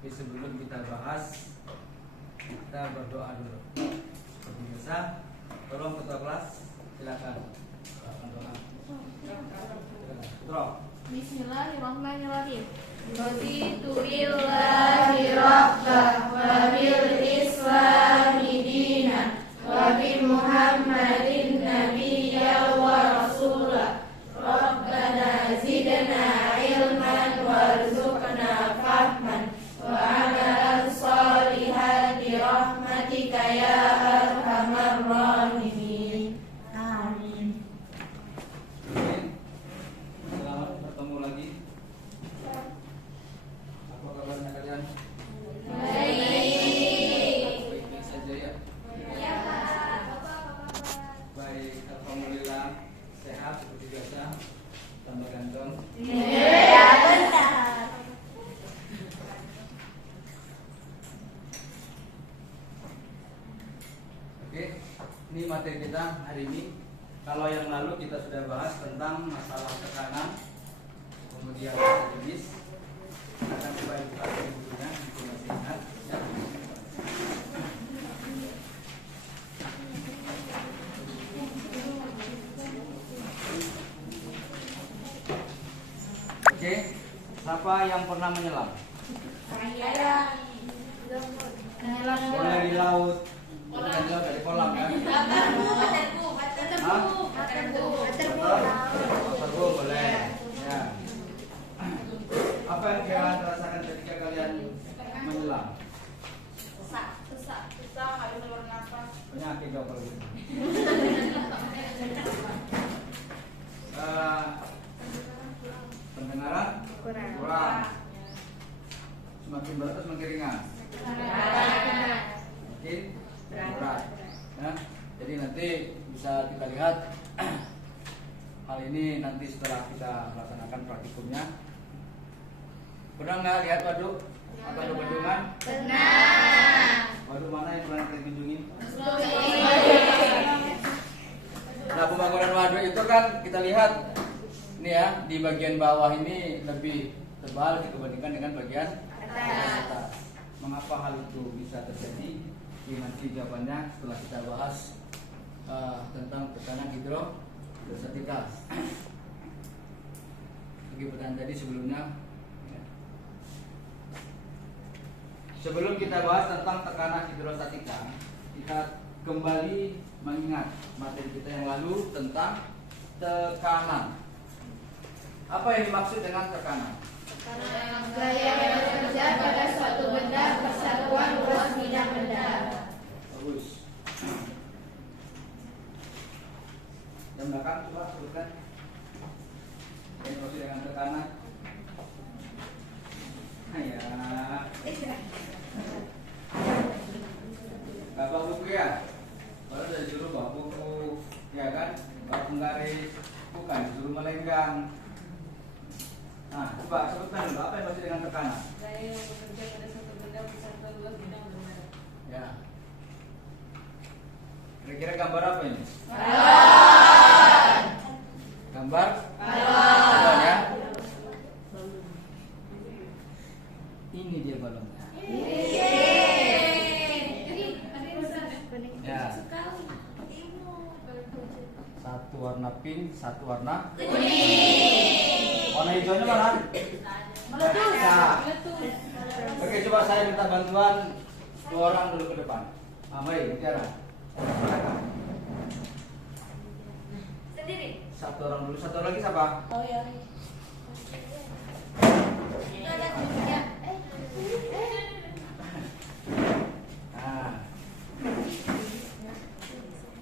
Tapi sebelum kita bahas, kita berdoa dulu. Seperti biasa, tolong ketua kelas silakan doa. Bismillahirrahmanirrahim. Raditu billahi rabbah wa bil islami dinan wa bi Muhammadin nabiyya wa rasulah. Rabbana zidna ilman warzuqna fahman wa amalan salihan bi rahmatika ya arhamar rahimin. Amin. Selamat bertemu lagi. Apa kabarnya kalian? Baik-baik saja ya. Baik, alhamdulillah sehat seperti biasa. Tambah ganteng. Iya, benar. Oke, ini materi kita hari ini. Kalau yang lalu kita sudah bahas tentang masalah tekanan, kemudian jenis. Akan coba buka bukunya, itu masih ingat. Ya. Oke, siapa yang pernah menyelam? Boleh di laut, bukan di laut, dari kolam kan? Waterboom boleh. Ya. Apa yang kalian rasakan ketika kalian menyelam? Sesak, harus keluar nafas. Penyakit dong kalau gitu. Pendengaran kurang. Semakin berat atau semakin ringan? Makin berat. Ya. Jadi nanti bisa kita lihat hal ini nanti setelah kita melaksanakan praktikumnya. Pernah nggak lihat waduk atau ada bendungan? Benar. Waduk mana yang pernah kita kunjungi? Nah, pembangunan kan kita lihat ini ya, di bagian bawah ini lebih tebal dibandingkan dengan bagian atas. Mengapa hal itu bisa terjadi? Ini nanti jawabannya setelah kita bahas tentang tekanan hidrostatika. Bagi pertanyaan tadi sebelumnya. Sebelum kita bahas tentang tekanan hidrostatika, kita kembali mengingat materi kita yang lalu tentang tekanan. Apa yang dimaksud dengan tekanan? Gaya bekerja pada suatu benda persatuan luas bidang benda. Bagus. Yang belakang coba sebutkan. Yang dimaksud dengan tekanan. Ya. Bapak buku ya. Baru udah disuruh bawa buku, ya kan? Bawa penggaris, bukan disuruh melenggang. Nah, coba sebutkan dulu apa yang maksud dengan tekanan. Gaya yang bekerja pada suatu benda persatuan luas bidang benda. Ya. Kira-kira gambar apa ini? Balon. Gambar? Balon. Balon ya. Ini dia balonnya. Ya. Satu warna pink, satu warna kuning. Warna hijaunya mana? Meletus. Ya. Oke, coba saya minta bantuan 2 orang dulu ke depan. Baik, Tiara. Sendiri. 1 orang dulu, 1 lagi siapa? Oh ya. Nah.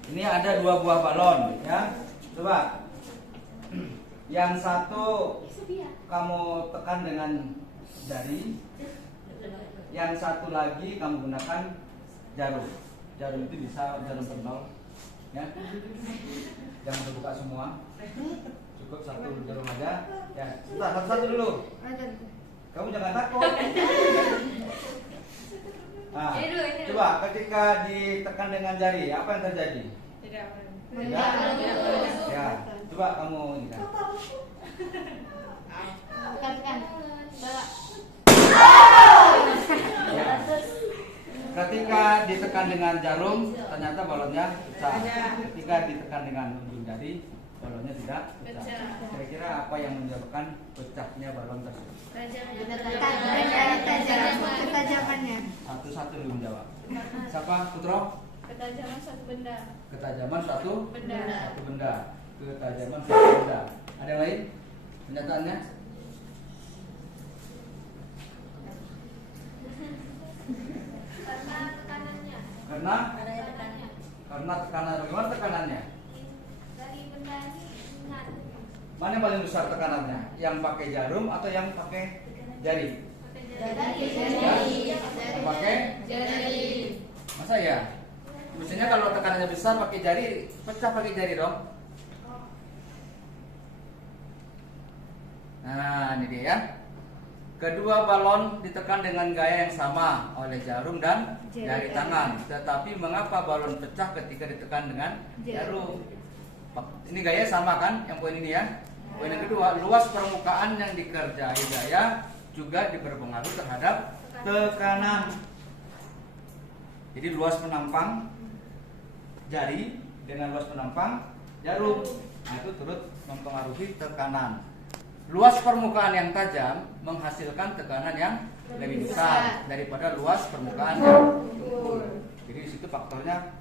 Ini ada 2 buah balon, ya. Coba. Yang satu kamu tekan dengan jari. Yang satu lagi kamu gunakan jarum. Jarum itu bisa jarum penol, ya. Jangan terbuka semua. Cukup 1 jarum aja. Ya, sebentar, satu-satu dulu. Kamu jangan takut. Nah, coba ketika ditekan dengan jari, apa yang terjadi? Tidak. Ya, ya. Coba kamu ini kan. Tekan. Ya. Ketika ditekan dengan jarum, ternyata balonnya pecah. Ketika ditekan dengan ujung jari, balonnya tidak pecah. Kira-kira apa yang menyebabkan pecahnya balon tersebut? Ketajamannya. Satu-satu belum jawab. Siapa? Putro? Ketajaman suatu benda. Ketajaman suatu Benda. satu benda. Ketajaman suatu benda. Ada yang lain? Pernyataannya? Karena tekanannya. Karena Tekanannya. karena tekanan. Bagaimana tekanannya? Dari benda ini ingat. Mana yang paling besar tekanannya? Yang pakai jarum atau yang pakai jari? Yang pakai Jari. masa ya? Mestinya kalau tekanannya besar pakai jari, pecah pakai jari dong. Nah, ini dia ya. Kedua balon ditekan dengan gaya yang sama oleh jarum dan jari tangan. Tetapi mengapa balon pecah ketika ditekan dengan jarum? Ini gaya sama kan? Yang poin ini ya. Poin yang kedua, luas permukaan yang dikerjai gaya juga berpengaruh terhadap tekanan. Jadi luas penampang jari dengan luas penampang jarum, nah itu turut mempengaruhi tekanan. Luas permukaan yang tajam menghasilkan tekanan yang lebih besar daripada luas permukaan yang tumpul. Jadi di situ faktornya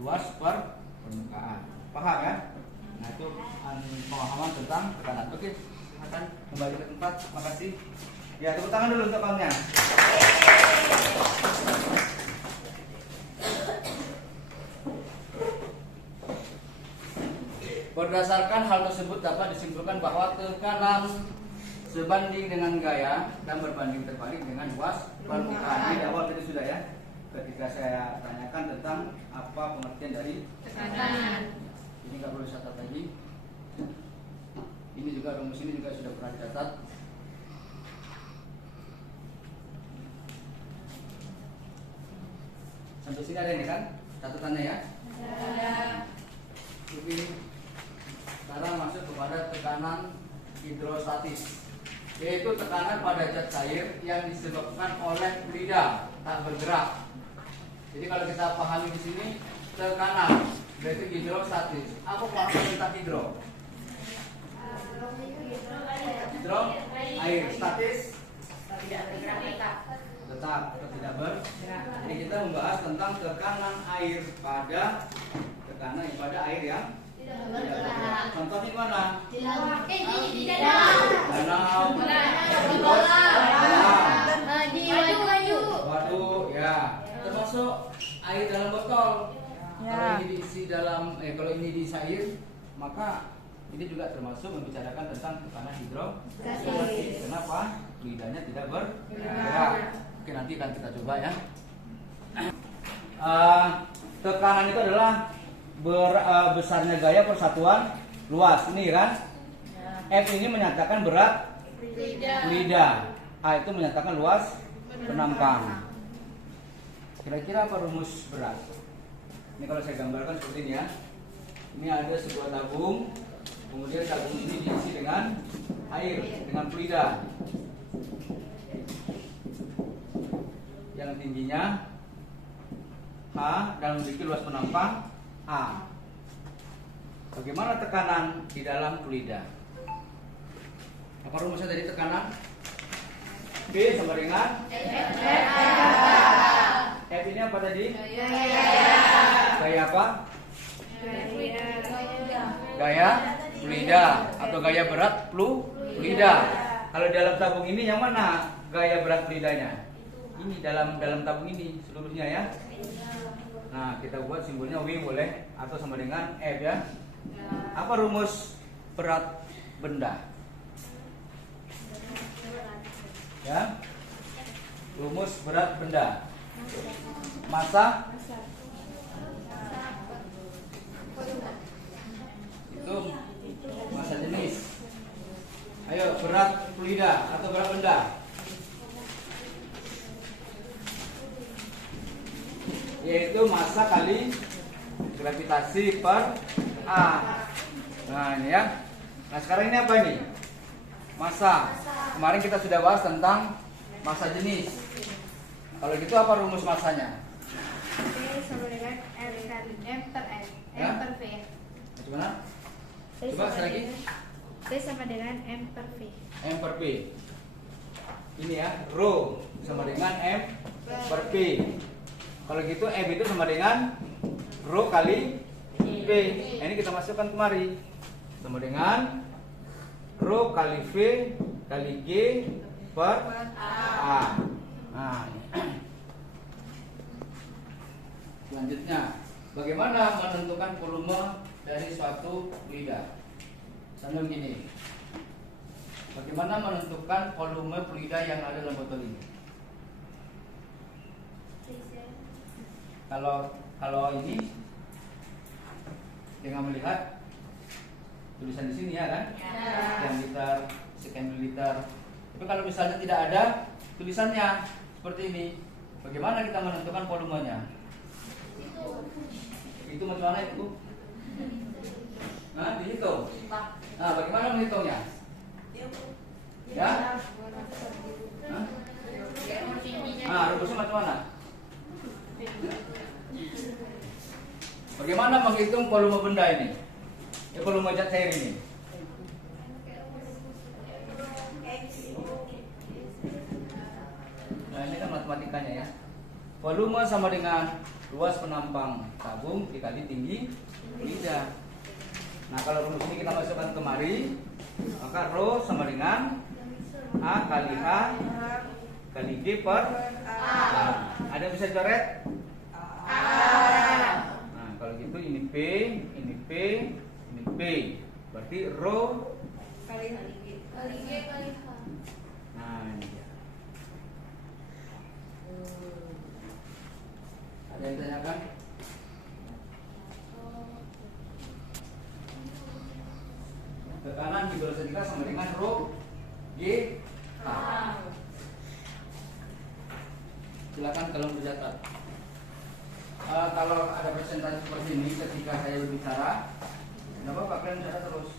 luas permukaan. Paham ya? Nah itu pemahaman tentang tekanan. Oke, akan kembali ke tempat. Makasih. Ya, tepuk tangan dulu untuk kawannya. Berdasarkan hal tersebut dapat disimpulkan bahwa tekanan sebanding dengan gaya dan berbanding terbalik dengan luas permukaan. Ini di awal tadi sudah ya. Ketika saya tanyakan tentang apa pengertian dari Tekanan. ini nggak perlu catat lagi. Ini juga rumus ini juga sudah pernah dicatat. Sampai sini ada ini kan catatannya ya. Ada. Ini hidrostatis, yaitu tekanan pada zat cair yang disebabkan oleh fluida tak bergerak. Jadi kalau kita pahami di sini tekanan berarti hidrostatis. Apa pengertian tentang hidro? Hidro air, statis Tidak bergerak tetap. tetap atau tidak bergerak. Jadi kita membahas tentang tekanan air pada air yang tidak bergerak. Contohnya mana? Di dalam. Danau, Di waduk. waduk, ya. Termasuk air dalam botol. Ya. Kalau ini diisi dalam, kalau ini diisi air, maka ini juga termasuk membicarakan tentang tekanan hidrostatis. Kenapa? Fluidanya tidak bergerak. Oke, nanti akan kita coba ya. Tekanan itu adalah besarnya gaya persatuan luas. Ini kan? F ini menyatakan berat fluida. A itu menyatakan luas penampang. Kira-kira apa rumus berat? Ini kalau saya gambarkan seperti ini ya. Ini ada sebuah tabung, kemudian tabung ini diisi dengan air, dengan fluida yang tingginya H dan memiliki luas penampang A. Bagaimana tekanan di dalam fluida? Apa rumusnya tadi tekanan? B sama dengan F ini apa tadi? Gaya apa? Gaya fluida atau gaya berat fluida. Kalau dalam tabung ini yang mana gaya berat fluidanya? Ini dalam tabung ini seluruhnya ya. Nah, kita buat simbolnya W boleh atau sama dengan F ya. Apa rumus berat benda? Ya. Rumus berat benda. Massa itu massa jenis. Ayo, berat fluida atau berat benda. Yaitu massa kali gravitasi per A. Nah, ini ya. Nah, sekarang ini apa ini? Massa. Kemarin kita sudah bahas tentang massa jenis. Kalau gitu apa rumus massanya? P sama dengan M kali M per N. Ya? M per V. Gimana? P Coba sama sekali lagi. dengan- P sama dengan M per V. M per P. Ini ya, rho sama dengan M per P. Kalau gitu M itu sama dengan rho kali P. Nah, ini kita masukkan kemari. Sama dengan rho kali V kali G per A. Nah, selanjutnya, bagaimana menentukan volume dari suatu fluida? Misalnya begini. Bagaimana menentukan volume fluida yang ada dalam botol ini? Kalau ini dengan melihat tulisan di sini ya kan? Sekian liter, sekian mililiter. Tapi kalau misalnya tidak ada tulisannya seperti ini, bagaimana kita menentukan volumenya? Itu macam mana itu? Nah, dihitung. Nah, bagaimana menghitungnya? Ya? Hah? Nah, rumusnya macam mana? Bagaimana menghitung volume benda ini? Volume zat cair ini? Nah, ini kan matematikanya ya. Volume sama dengan luas penampang tabung dikali tinggi fluida. Nah, kalau rumus ini kita masukkan kemari, maka rho sama dengan A kali H kali G per A. Ada yang bisa coret? Nah, kalau gitu ini P, ini P, ini P. Berarti rho Kali G. Kali G kali H. Nah, ini dia. Ada yang tanyakan? Tekanan hidrostatika sama dengan rho G H. Silakan kalau bercatat. Kalau ada presentasi seperti ini ketika saya berbicara, kenapa Pak kalian catat terus?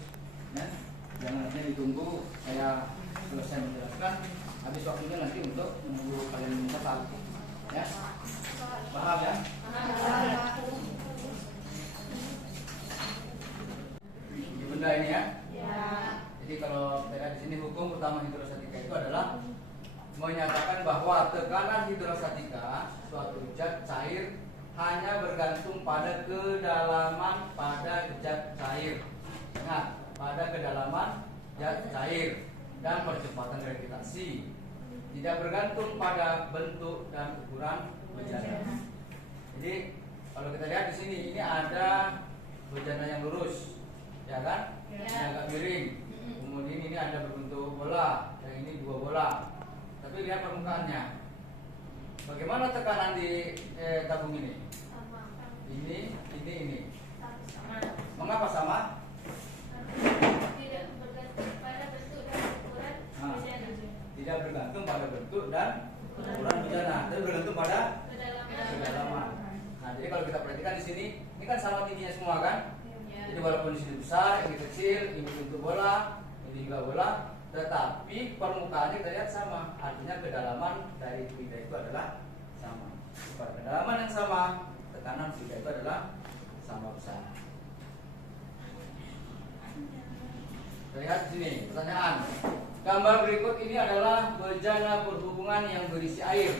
Ya? Jangan nanti ditunggu saya selesai menjelaskan, habis waktunya nanti untuk menunggu kalian mencatat. Ya, paham ya? Ini benda ini ya. Jadi kalau kita lihat di sini hukum utama hidrostatika itu adalah menyatakan bahwa tekanan hidrostatika suatu zat cair hanya bergantung pada kedalaman pada zat cair. Ingat, pada kedalaman zat cair dan percepatan gravitasi, tidak bergantung pada bentuk dan ukuran bejana. Jadi kalau kita lihat di sini ini ada bejana yang lurus, ya kan? Ini agak miring. Kemudian ini ada berbentuk bola, yang ini dua bola. Tapi lihat permukaannya. Bagaimana tekanan di tabung ini? Ini. Mengapa sama? Tidak bergantung pada bentuk dan ukuran bejana, tapi bergantung pada kedalaman. Nah, jadi kalau kita perhatikan di sini, ini kan sama tingginya semua kan? Jadi walaupun di sini besar, ini kecil, ini bentuk bola, ini juga bola, tetapi permukaannya kita lihat sama. Artinya kedalaman dari fluida itu adalah sama. Pada kedalaman yang sama, tekanan fluida itu adalah sama besar. Lihat di sini, pertanyaan. Gambar berikut ini adalah bejana berhubungan yang berisi air.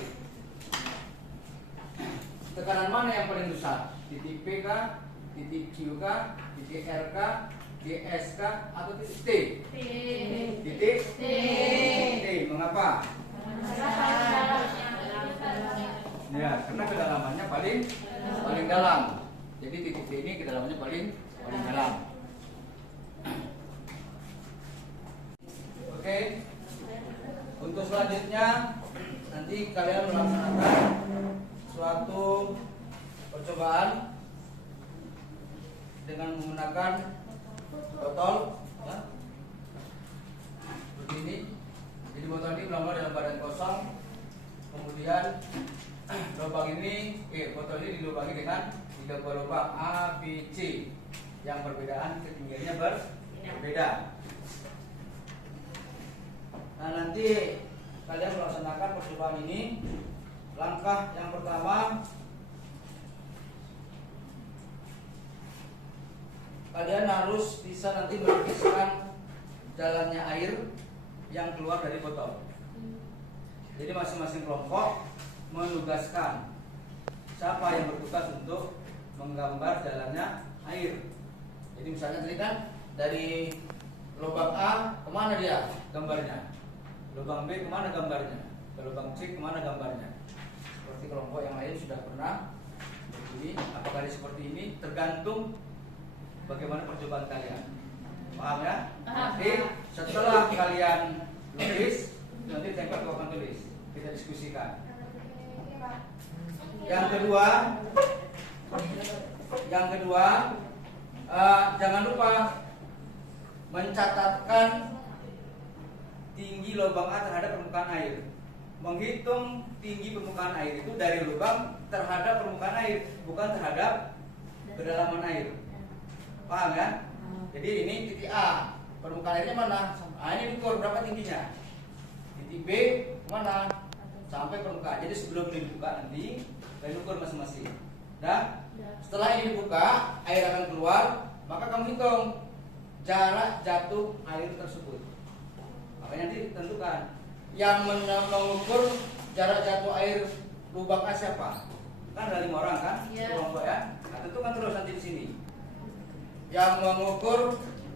Tekanan mana yang paling besar? Titik P kah? Titik Q kah? Titik R kah? GS kah? Atau titik T? Titik T. Mengapa? Ya, karena kedalamannya paling dalam. Jadi titik T ini kedalamannya paling dalam. Oke. Untuk selanjutnya nanti kalian melaksanakan suatu percobaan dengan menggunakan botol ya, begini. Jadi botol ini berada dalam badan kosong. Kemudian lubang ini, botol ini dilubangi dengan 3 lubang A, B, C yang perbedaan ketinggiannya berbeda. Nah, nanti kalian melaksanakan percobaan ini. Langkah yang pertama, kalian harus bisa nanti melukiskan jalannya air yang keluar dari botol. Jadi masing-masing kelompok menugaskan siapa yang bertugas untuk menggambar jalannya air. Jadi misalnya tadi kan dari lubang A kemana dia gambarnya, lubang B kemana gambarnya, ke lubang C kemana gambarnya. Seperti kelompok yang lain sudah pernah begini. Apakah seperti ini tergantung bagaimana percobaan kalian. Paham ya? Nanti setelah kalian lukis, nanti tempel ke papan tulis, kita diskusikan. Yang kedua, jangan lupa mencatatkan tinggi lubang A terhadap permukaan air. Menghitung tinggi permukaan air itu dari lubang terhadap permukaan air, bukan terhadap kedalaman air. Paham ya? Jadi ini titik A, permukaan airnya mana? Ini diukur berapa tingginya. Titik B mana? Sampai permukaan. Jadi sebelum ini dibuka nanti kalian ukur masing-masing. Nah, setelah ini dibuka, air akan keluar, maka kamu hitung jarak jatuh air tersebut. Makanya nanti tentukan yang mengukur jarak jatuh air lubang A siapa? Kan ada 5 orang kan? Kelompok ya. Nah, tentukan terus nanti di sini. Yang mengukur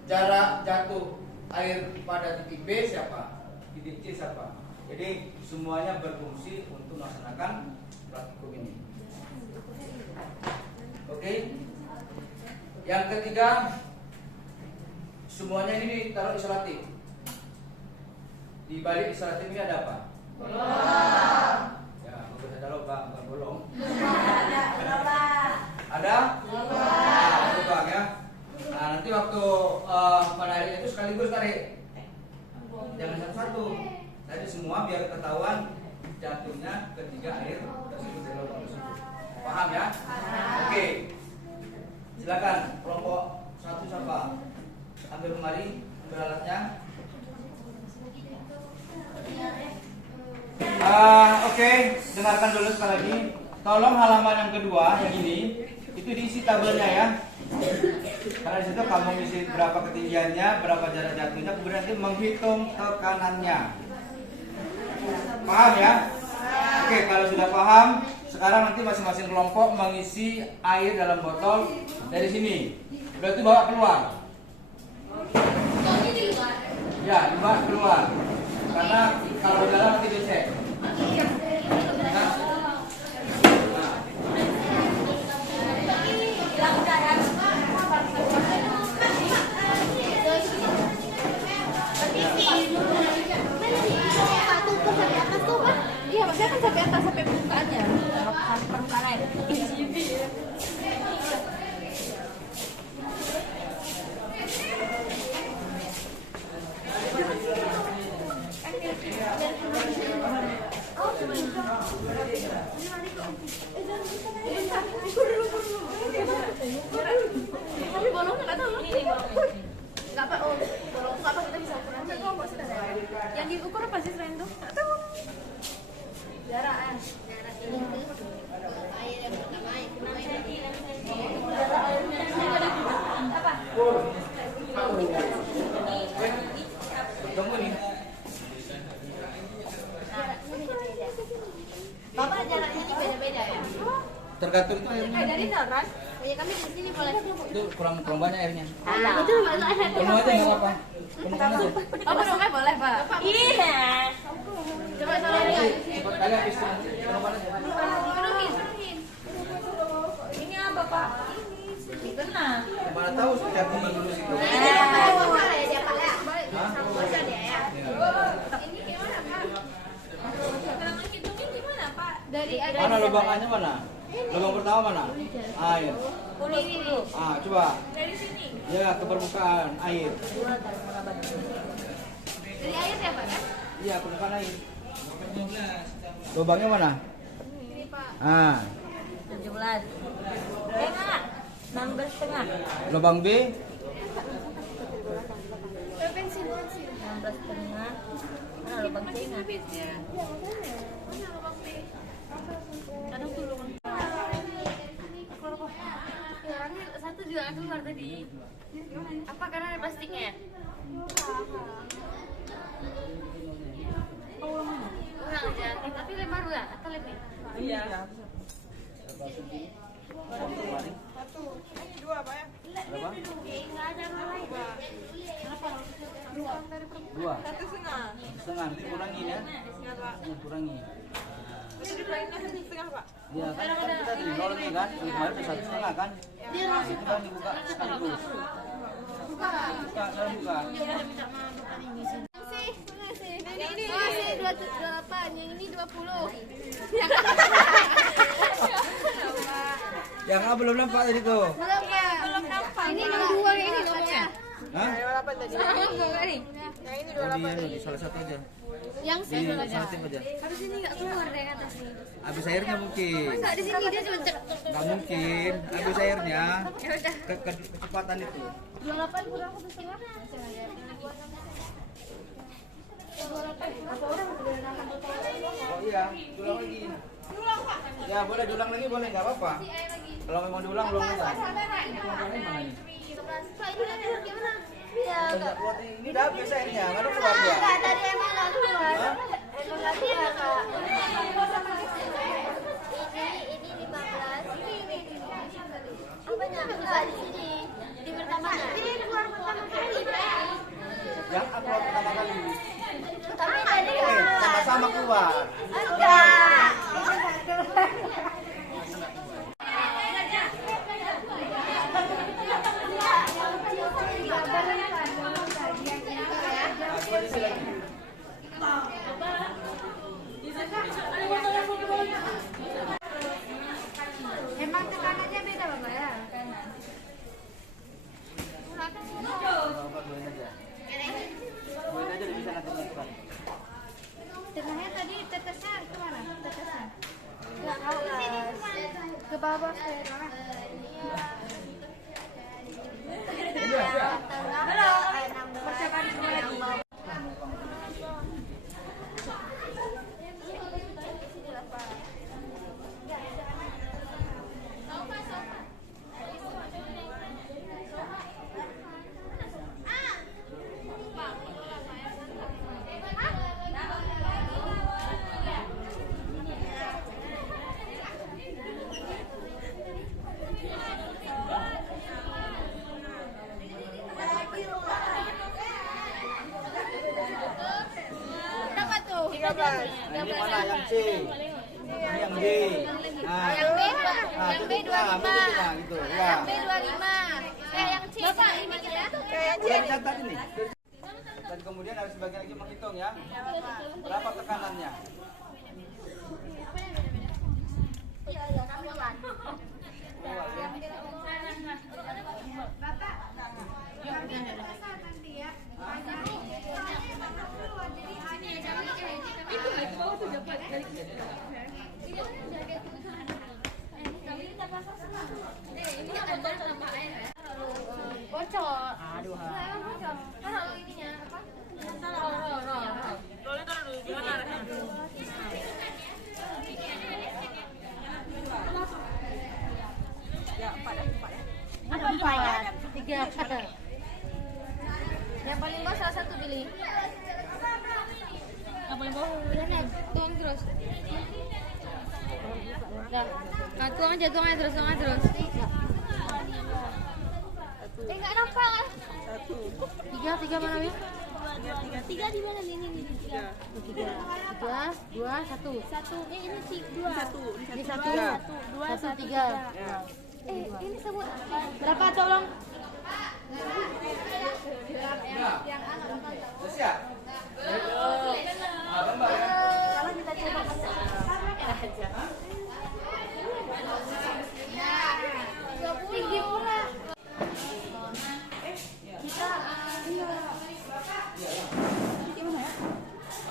jarak jatuh air pada titik B siapa? Titik C siapa? Jadi semuanya berfungsi untuk melaksanakan praktikum ini. Oke. Yang ketiga, semuanya ini ditaruh isolatif. Di balik isolatif ini ada apa? Bolong. Ya, bagus ada lubang, bukan bolong. Ada? Lubang ya. Nah, nanti waktu menariknya itu sekaligus tarik. Jangan satu-satu. Tadi semua biar ketahuan jatuhnya ketiga air tersebut dari lubang tersebut. Paham ya? Oke. Silakan kelompok 1 siapa? Ambil kemari beralatnya. Oke, dengarkan dulu sekali lagi. Tolong halaman yang kedua yang ini itu diisi tabelnya ya. Karena di situ kamu isi berapa ketinggiannya, berapa jarak jatuhnya, kemudian nanti menghitung tekanannya. Paham ya? Oke, kalau sudah paham, sekarang nanti masing-masing kelompok mengisi air dalam botol dari sini. Berarti bawa keluar. Ya, dibawa keluar. Karena kalau di dalam nanti dicek. Nah. Iya, maksudnya kan sampai atas sampai permukaannya. Sampai permukaan air. Tapi bolongnya nggak tahu. Nggak apa, oh bolong nggak apa, kita bisa ukur nanti. Yang diukur apa sih selain itu? Nggak tahu. Jarak ini air yang pertama apa? Tunggu nih. Bapak jaraknya ini beda-beda ya? Tergantung itu airnya. Dari nol kan? Ya kami di sini boleh. Itu kurang banyak airnya. Itu malah Penuh aja nggak apa-apa. Penuh aja. Oh, penuhnya boleh, Pak. Iya. Coba tolong ya. Cepat kali habis itu. Penuh aja. Penuhin. Ini apa, Pak? Ini tenang. Mana tahu setiap teman dulu situ. Ini dia, Pak. Hah? Ini gimana, Pak? Kalau menghitungin gimana, Pak? Dari Mana lubangannya mana? Lubang pertama mana? Air. ini. Coba. Dari sini. Ya, ke permukaan air. Dari air ya, Pak, kan? Iya, permukaan air. Lubangnya mana? Ini, Pak. 17. Tengah. 16,5. Lubang B. Pensil. 16,5. Mana lubang tengah? Mana lubang B? Kadang tuh lubang. Orangnya satu juga nggak keluar tadi. Apa karena ada plastiknya? Kurang aja, tapi lem baru ya? Atau lem ini? Iya. Berapa? Nggak ada yang lain. Dua. 1,5. Setengah. Nanti kurangin ya. Kurangi. Itu dikurangin 1,5, Pak. Ya, kan kita dari nol nih kan. Ini kemarin udah 1,5 kan. Itu kan dibuka sekaligus. Buka, saya buka. Ini 28, yang ini 20. Yang A belum nampak tadi tuh. Belum ya? Belum nampak. Ini 22 yang ini nomornya. Hah? 28 tadi. Enggak nih. Yang ini Oh, di salah satu aja. Yang Di salting aja. habis ini enggak keluar dari atas nih. Habis airnya mungkin. Enggak di sini dia cuma cek. Nggak mungkin. Habis airnya. Ya udah. Kecepatan itu. 28 kurang 1,5. Apa orang udah nambah botol lagi? Oh iya, diulang lagi. Ya boleh diulang lagi, boleh nggak apa-apa. Kalau memang diulang belum aja. Pak, ini kan gimana? Ya, Enggak keluar nih. Ini udah habis airnya, nggak ada keluar dia. enggak tadi emang enggak keluar. Hah? Emang enggak keluar, Kak. Ini 15. Apanya? Enggak di sini. Di pertamanya. Ini keluar pertama kali, Pak. Yang A keluar pertama kali. Tapi tadi Sama-sama keluar. enggak. Coba diisi lagi. Emang tekanannya beda, Bapak ya? Apa goin aja. Goin aja bisa nanti masukkan. Tengahnya tadi tetesnya kemana? Tetesnya? Enggak tahu lah. Ke bawah ke mana? Iya, iya. Halo. Persiapan Nah, ini mana yang C? Ini yang D. Nah, Yang B, nah, yang B tutup. Nah, 25. begitu, nah, gitu. Ya. Yang B 25. Yang C Pak, ini kita tuh Udah dicatat ini. Dan kemudian harus sebagian lagi menghitung ya. Berapa tekanannya? bocor. Aduh. Bocor. Kan kalau ininya apa? Apa empat ya? Tiga. Yang paling bawah salah satu pilih. Yang paling bawah. Udah, tuang terus. Dah. Nah, tuang aja terus. Enggak nampak. Tiga mana nih? Tiga di mana nih? Tiga. Dua, satu. Ini sih dua. Ini satu. Dua, tiga. Ini semua berapa tolong? Yang Sudah siap? Nah, gambar ya. kalau kita coba tinggi pula. Kita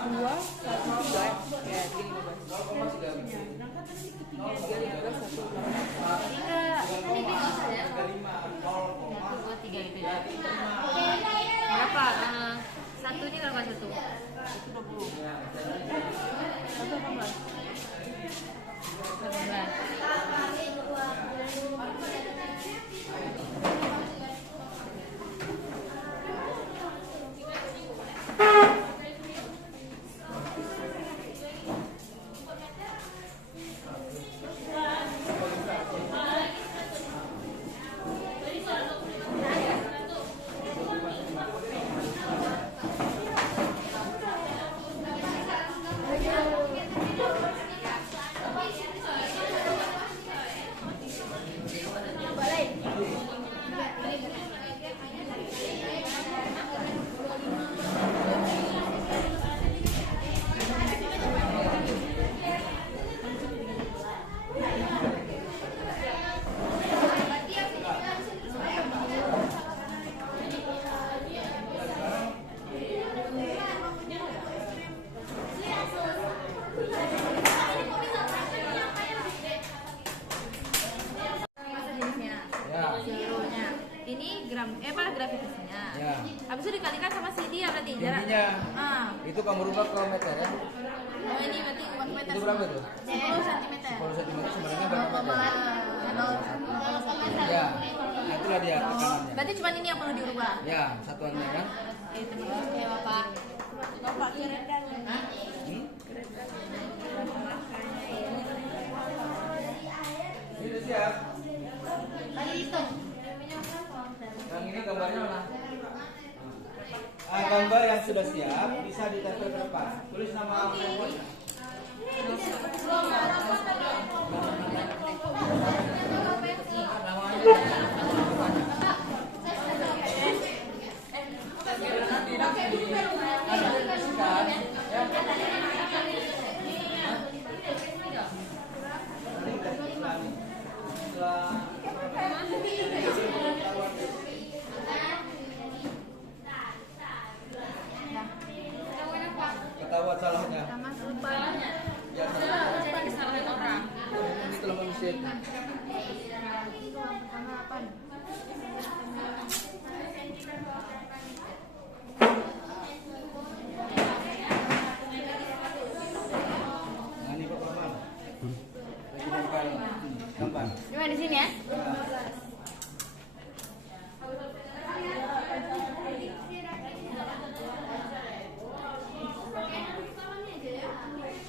dua, satu, tiga. Ya, tiga. Tiga itu ya. Berapa? Satu ini berapa satu? Itu 20. Satu 18. 18. Gravitasnya. Ya. Habis itu dikalikan sama CD ya berarti jarak. Tingginya Itu itu kamu rubah ke meter ya. oh ini berarti 4 meter. Itu berapa itu? 10 cm. 10 cm sebenarnya berapa meter? 0,1 meter. Ya. Nah, itulah dia tekanannya. Berarti cuma ini yang perlu dirubah. Ya, satuannya kan. Oke, Bapak. Bapak keren kan? Hmm? Ini udah siap. Lagi hitung. Yang ini gambarnya mana? Gambar yang sudah siap bisa ditempel ke depan. Tulis nama pembuatnya. Ketahuan salahnya. Ya, Disalahin orang. ini telepon mesin. Nah, ini Pak Bambang. Lagi tempel gambar. Cuma di sini ya.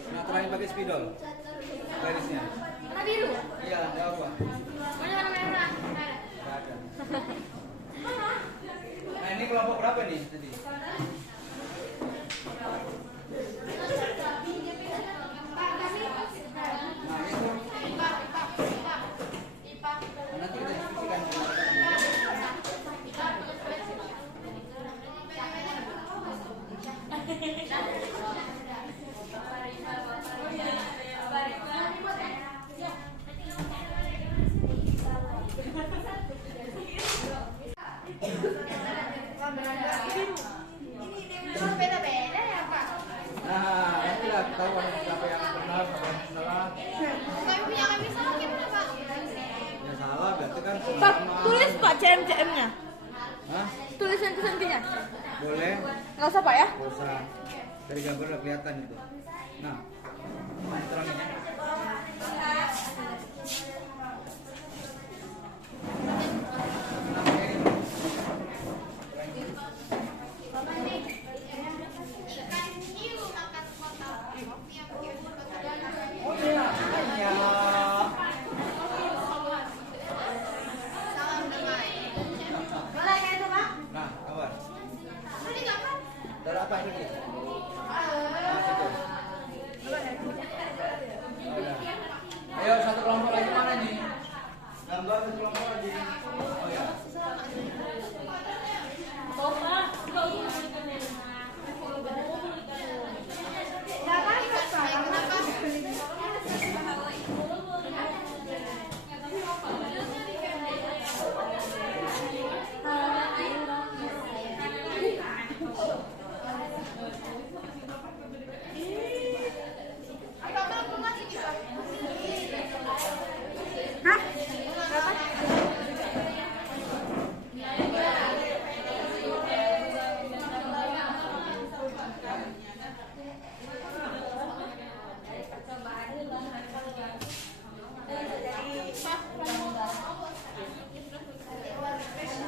Nah, terakhir pakai spidol. Garisnya. Warna biru. Iya, enggak apa. Pokoknya warna merah. Enggak ada. Nah, ini kelompok berapa nih tadi? Ini beda-beda ya Pak. Nah, inilah ketahuan siapa yang benar, siapa yang salah. Kami punya kami salah gimana Pak? Ya salah, berarti kan Pak, sama. tulis Pak CM-nya. Hah? Tulisan kesantinya. Boleh? Nggak usah Pak ya? Gak usah. Dari gambar udah kelihatan itu. Nah, terangin ya. Nah, kayak gitu. Ikan hiu makan kotak. Oh iya, iya. Salam damai. Boleh kayak itu Pak? Nah, kawan. Ini nggak Pak? Dari apa ini? Nah, situ. Ada. Ayo satu kelompok lagi mana nih? Gambar satu kelompok lagi. Oh ya.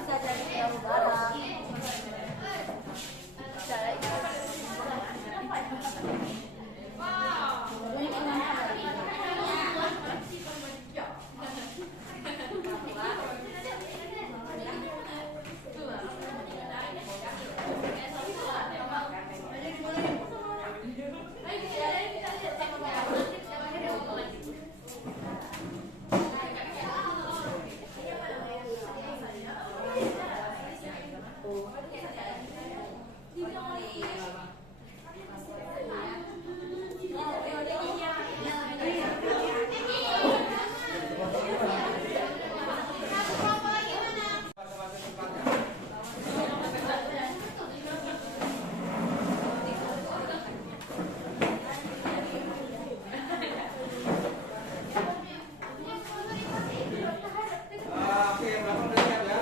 Bisa jadi perahu barang. Oke, yang belakang udah siap ya.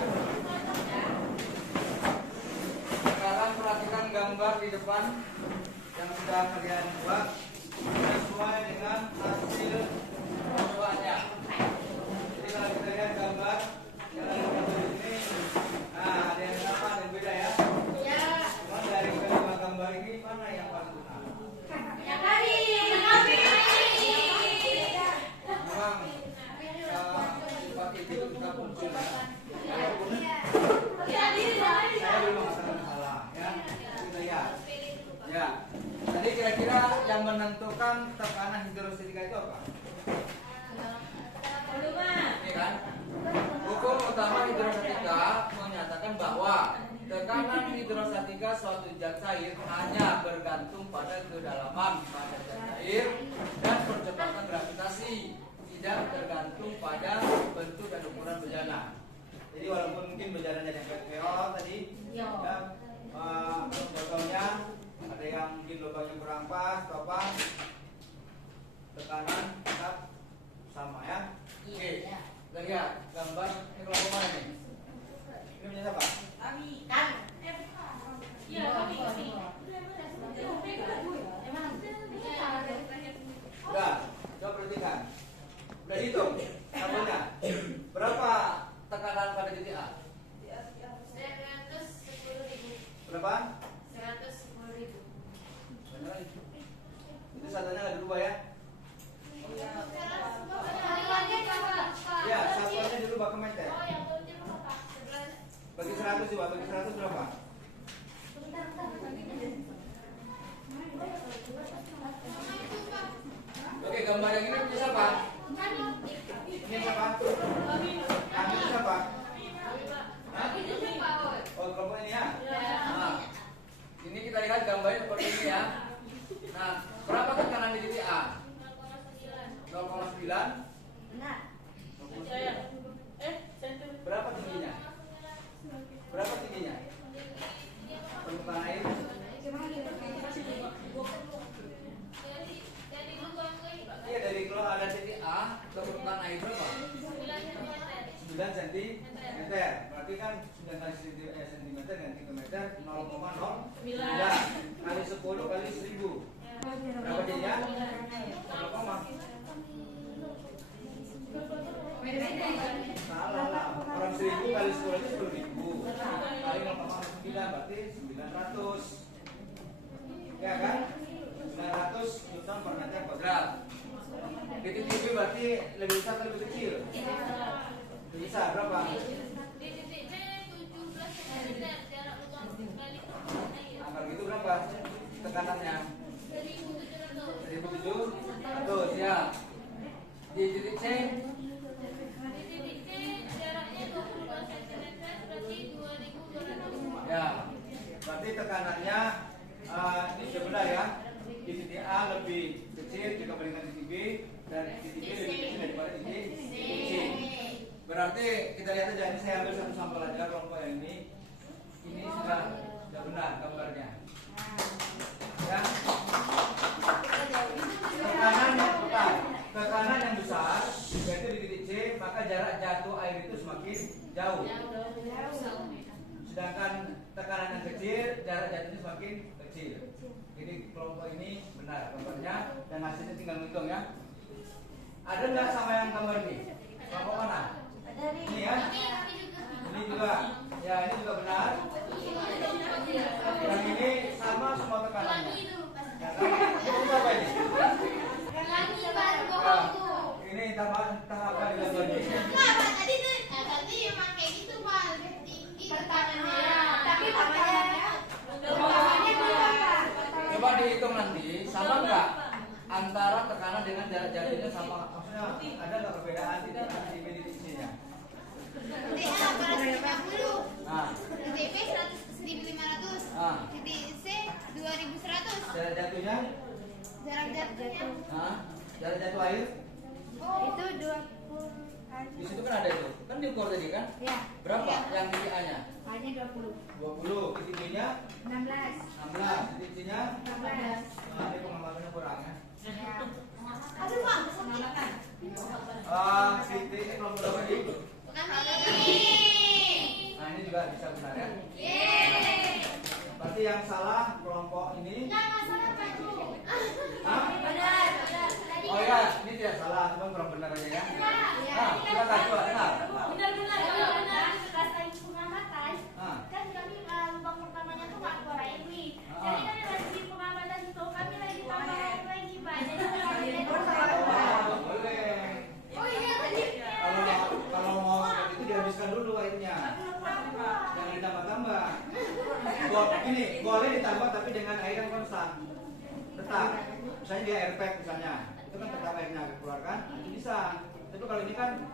Sekarang perhatikan gambar di depan yang sudah kalian buat sesuai dengan hasil percobaannya. Jadi kalau kita lihat gambar yang ada gambar ini, nah ada yang sama, ada yang beda ya. Cuma dari kelima gambar ini mana yang paling benar? Memang sifat itu kita muncul ya. Walaupun saya belum salah ya. Kita lihat. Ya. Tadi kira-kira yang menentukan tekanan hidrostatika itu apa? Ini kan? Hukum utama hidrostatika menyatakan bahwa tekanan hidrostatika suatu zat cair hanya bergantung pada kedalaman pada zat cair dan percepatan gravitasi, tidak tergantung pada bentuk dan ukuran bejana. Jadi walaupun mungkin bejananya yang keok tadi, ya, botolnya ada yang mungkin lubangnya kurang pas atau apa, tekanan tetap sama ya. Oke, kita lihat gambar ini kelompok mana nih? Ini punya siapa? Udah, coba perhatikan. Udah hitung tabelnya. Berapa tekanan pada titik A? 110.000. Berapa? 110.000. Beneran. Itu satunya nggak dirubah ya? Ya, satuannya dirubah ke meter. Bagi 100 coba, bagi 100 berapa? Oke, gambar yang ini punya siapa? Ini siapa? Yang ini siapa? Hah? Oh, kelompok ini ya? Nah, ini kita lihat gambarnya seperti ini ya. Nah, berapa tekanan di titik A? 0,9. Berapa tingginya? Berapa dengan sentimeter dengan meter 0,09 Sembilan. kali 10 kali 1000. Berapa jadinya? 0, salah lah. Orang 1000 kali 10 itu 10.000 kali 0,9 berarti 900. Ya kan? 900 Newton per meter kuadrat. Titik B berarti lebih besar atau lebih kecil? Lebih besar berapa? Nah, kalau gitu berapa tekanannya? 1.700 ya. Di titik C ya, berarti tekanannya ini sudah benar ya. Di titik A lebih kecil dibandingkan titik B dan titik B lebih kecil daripada titik C. Berarti kita lihat aja, ini saya ambil satu sampel aja kelompok yang ini. Ini sudah benar gambarnya. Ya. Tekanan yang besar yaitu di titik C, maka jarak jatuh air itu semakin jauh. Sedangkan tekanan yang kecil, jarak jatuhnya semakin kecil. Jadi kelompok ini benar gambarnya dan hasilnya tinggal menghitung ya. Ada nggak sama yang gambar ini? Kelompok mana? Ini ya. Ini juga. Ya, ini juga benar. Yang ini sama semua tekanannya. Ya, kan? Itu apa ini? Ini tambahan tahap apa di gambar ini? Coba dihitung nanti, sama nggak antara tekanan dengan jarak jatuhnya sama? Maksudnya ada nggak perbedaan di titik C-nya? Nah, Titik B 100.500. Titik C 2.100. jarak jatuhnya? Jarak jatuhnya. Nah, jarak jatuh air? Itu 20 Di situ kan ada itu, kan diukur tadi kan? Ya. Berapa yang titik A-nya? Hanya 20. 20, titik B-nya 16. 16, titik C-nya? 16. Nah, ini pengamatannya kurang ya. Aduh, Bang. Titik ini kelompok berapa nih? Kami. Nah, ini juga bisa benar ya. Berarti yang salah kelompok ini. Hah? Oh ya, ini tidak salah, cuma kurang benar aja ya. Nah, silakan coba dengar. Kan kami lubang pertamanya tuh nggak keluar air nih. Jadi kan lagi pengamatan itu kami lagi tambah air lagi Pak. Jadi kami Boleh. Oh iya tadi. Kalau mau seperti itu dihabiskan dulu airnya. Jangan ditambah-tambah. Gini, boleh ditambah tapi dengan air yang konstan. Tetap. Misalnya dia air pack misalnya. Itu kan tetap airnya dikeluarkan, itu bisa. Tapi kalau ini kan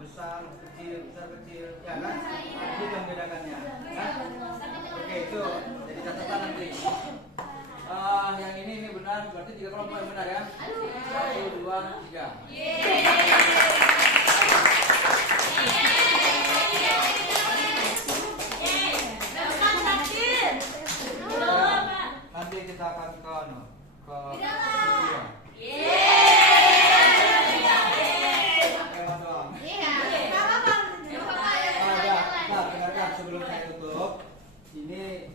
besar kecil ya kan? Itu yang membedakannya. Kan? Oke, itu jadi catatan nanti. Yang ini benar, berarti 3 kelompok yang benar ya. 1, 2, 3. Nanti kita akan ke dengarkan sebelum saya tutup. Ini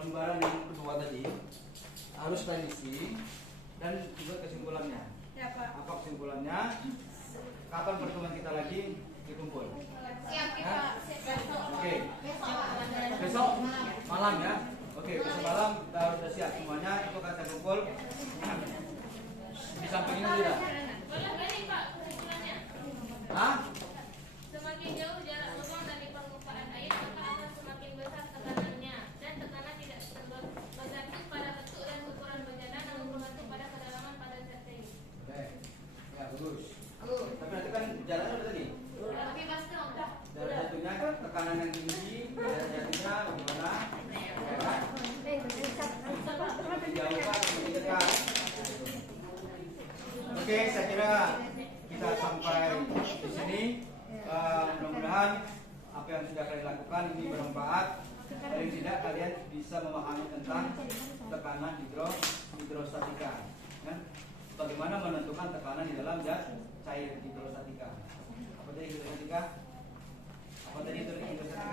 lembaran yang kedua tadi harus revisi dan juga kesimpulannya. Apa kesimpulannya? Kapan pertemuan kita lagi dikumpul? Oke. Besok malam ya. Oke, besok malam kita harus sudah siap semuanya. Itu akan saya kumpul. Di samping ini tidak? Hah? Semakin jauh jarak lubang dari permukaan air, maka akan semakin besar tekanannya, dan tekanan tidak bergantung pada bentuk dan ukuran bejana, namun bergantung pada kedalaman pada zat tadi. Oke. Ya, bagus. Tapi nanti kan jalannya udah tadi. Tapi pasti enggak. Jarak jatuhnya tekanan yang tinggi, jarak jatuhnya bagaimana? Ya kan? Lebih jauh kan, lebih dekat. Oke, saya kira kita sampai di sini. Mudah-mudahan apa yang sudah kalian lakukan ini bermanfaat. Paling tidak kalian bisa memahami tentang tekanan hidrostatika. Ya? Bagaimana menentukan tekanan di dalam zat cair hidrostatika. Apa tadi hidrostatika? Apa tadi hidrostatika?